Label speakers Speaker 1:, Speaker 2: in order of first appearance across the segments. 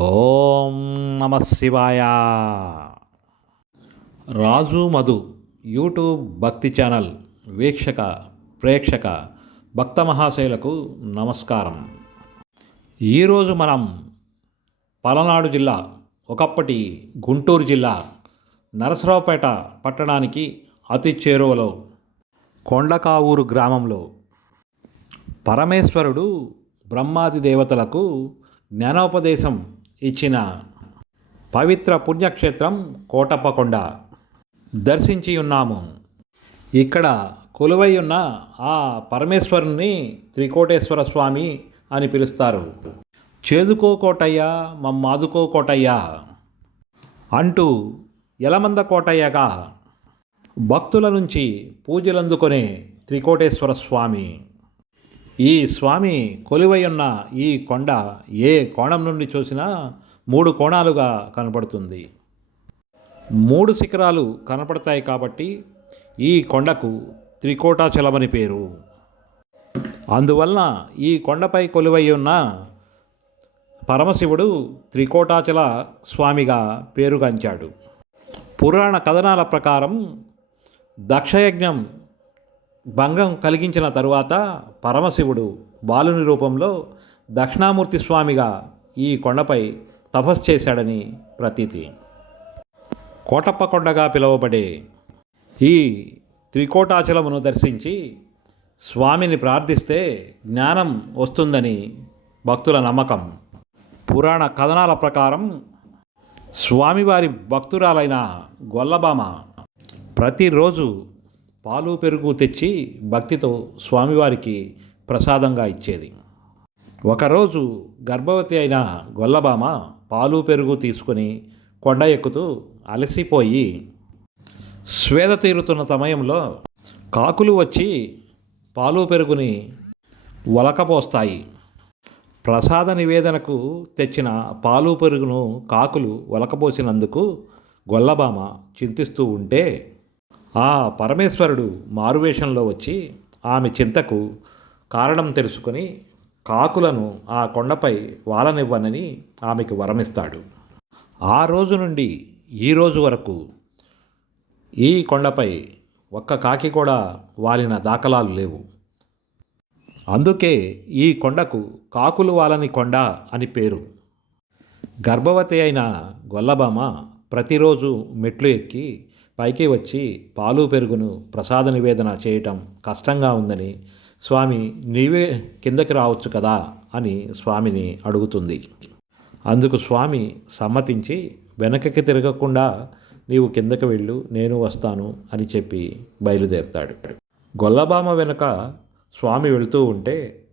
Speaker 1: ఓం నమ శివాయ. రాజు మధు యూట్యూబ్ భక్తి ఛానల్ వీక్షక ప్రేక్షక భక్త మహాశైలకు నమస్కారం. ఈరోజు మనం పలనాడు జిల్లా ఒకప్పటి గుంటూరు జిల్లా నరసరావుపేట పట్టణానికి అతి చేరువలో కొండకావూరు గ్రామంలో పరమేశ్వరుడు బ్రహ్మాది దేవతలకు జ్ఞానోపదేశం ఇచ్చిన పవిత్ర పుణ్యక్షేత్రం కోటప్పకొండ. దర్శించి ఉన్నాము. ఇక్కడ కొలువై ఉన్న ఆ పరమేశ్వరుని త్రికోటేశ్వర స్వామి అని పిలుస్తారు. చేదుకో కోటయ్య మమ్మాదుకో కోటయ్య అంటూ యలమంద కోటయ్యగా భక్తుల నుంచి పూజలందుకునే త్రికోటేశ్వర స్వామి. ఈ స్వామి కొలువై ఉన్న ఈ కొండ ఏ కోణం నుండి చూసినా మూడు కోణాలుగా కనపడుతుంది. మూడు శిఖరాలు కనపడతాయి కాబట్టి ఈ కొండకు త్రికోటాచలమని పేరు. అందువలన ఈ కొండపై కొలువై ఉన్న పరమశివుడు త్రికోటాచల స్వామిగా పేరుగాంచాడు. పురాణ కథనాల ప్రకారం దక్షయజ్ఞం భంగం కలిగించిన తరువాత పరమశివుడు బాలుని రూపంలో దక్షిణామూర్తి స్వామిగా ఈ కొండపై తపస్సు చేశాడని ప్రతీతి. కోటప్ప కొండగా పిలువబడే ఈ త్రికోటాచలమును దర్శించి స్వామిని ప్రార్థిస్తే జ్ఞానం వస్తుందని భక్తుల నమ్మకం. పురాణ కథనాల ప్రకారం స్వామివారి భక్తురాలైన గొల్లబామ ప్రతిరోజు పాలు పెరుగు తెచ్చి భక్తితో స్వామివారికి ప్రసాదంగా ఇచ్చేది. ఒకరోజు గర్భవతి అయిన గొల్లబామ పాలు పెరుగు తీసుకుని కొండ ఎక్కుతూ అలసిపోయి స్వేద తీరుతున్న సమయంలో కాకులు వచ్చి పాలు పెరుగుని వలకపోస్తాయి. ప్రసాద నివేదనకు తెచ్చిన పాలు పెరుగును కాకులు వలకపోసినందుకు గొల్లబామ చింతిస్తూ ఉంటే ఆ పరమేశ్వరుడు మారువేషంలో వచ్చి ఆమె చింతకు కారణం తెలుసుకొని కాకులను ఆ కొండపై వాలనివ్వనని ఆమెకు వరమిస్తాడు. ఆ రోజు నుండి ఈ రోజు వరకు ఈ కొండపై ఒక్క కాకి కూడా వాలిన దాఖలాలు లేవు. అందుకే ఈ కొండకు కాకులు వాలని కొండ అని పేరు. గర్భవతి అయిన గొల్లబామ ప్రతిరోజు మెట్లు ఎక్కి పైకి వచ్చి పాలు పెరుగును ప్రసాద నివేదన చేయటం కష్టంగా ఉందని స్వామి నీవే కిందకి రావచ్చు కదా అని స్వామిని అడుగుతుంది. అందుకు స్వామి సమ్మతించి వెనకకి తిరగకుండా నీవు కిందకి వెళ్ళు నేను వస్తాను అని చెప్పి బయలుదేరుతాడు. గొల్లబామ వెనుక స్వామి వెళుతూ ఉంటే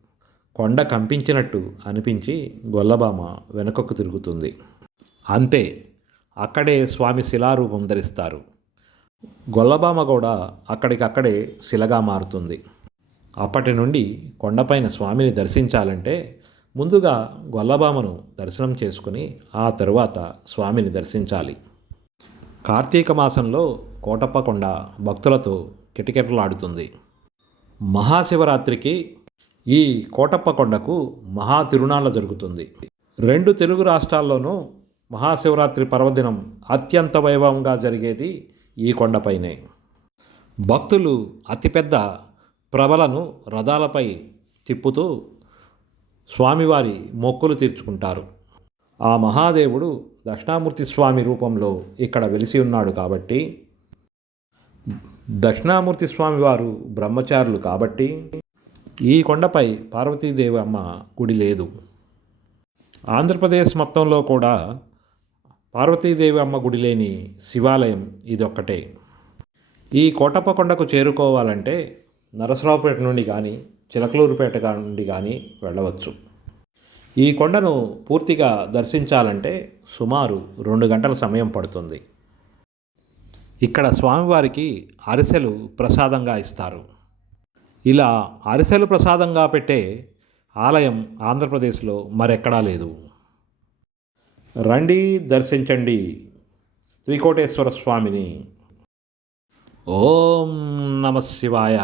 Speaker 1: కొండ కంపించినట్టు అనిపించి గొల్లబామ వెనుకకు తిరుగుతుంది. అంతే అక్కడే స్వామి శిలారూపం ధరిస్తారు. గొల్లబామ కూడా అక్కడికక్కడే శిలగా మారుతుంది. అప్పటి నుండి కొండపైన స్వామిని దర్శించాలంటే ముందుగా గొల్లబామను దర్శనం చేసుకుని ఆ తరువాత స్వామిని దర్శించాలి. కార్తీక మాసంలో కోటప్పకొండ భక్తులతో కిటకిటలాడుతుంది. మహాశివరాత్రికి ఈ కోటప్పకొండకు మహా తిరునాళ్ళ జరుగుతుంది. రెండు తెలుగు రాష్ట్రాల్లోనూ మహాశివరాత్రి పర్వదినం అత్యంత వైభవంగా జరిగేది ఈ కొండపైనే. భక్తులు అతిపెద్ద ప్రభలను రథాలపై తిప్పుతూ స్వామివారి మొక్కులు తీర్చుకుంటారు. ఆ మహాదేవుడు దక్షిణామూర్తి స్వామి రూపంలో ఇక్కడ వెలిసి ఉన్నాడు కాబట్టి దక్షిణామూర్తి స్వామి వారు బ్రహ్మచారులు కాబట్టి ఈ కొండపై పార్వతీదేవి అమ్మ గుడి లేదు. ఆంధ్రప్రదేశ్ మొత్తంలో కూడా పార్వతీదేవి అమ్మ గుడి లేని శివాలయం ఇదొక్కటే. ఈ కోటప్ప కొండకు చేరుకోవాలంటే నరసరావుపేట నుండి కానీ చిలకలూరుపేట నుండి కానీ వెళ్ళవచ్చు. ఈ కొండను పూర్తిగా దర్శించాలంటే సుమారు రెండు గంటల సమయం పడుతుంది. ఇక్కడ స్వామివారికి అరిసెలు ప్రసాదంగా ఇస్తారు. ఇలా అరిసెలు ప్రసాదంగా పెట్టే ఆలయం ఆంధ్రప్రదేశ్లో మరెక్కడా లేదు. రండి దర్శించండి. త్రికోటేశ్వర స్వామిని. ఓం నమ శివాయ.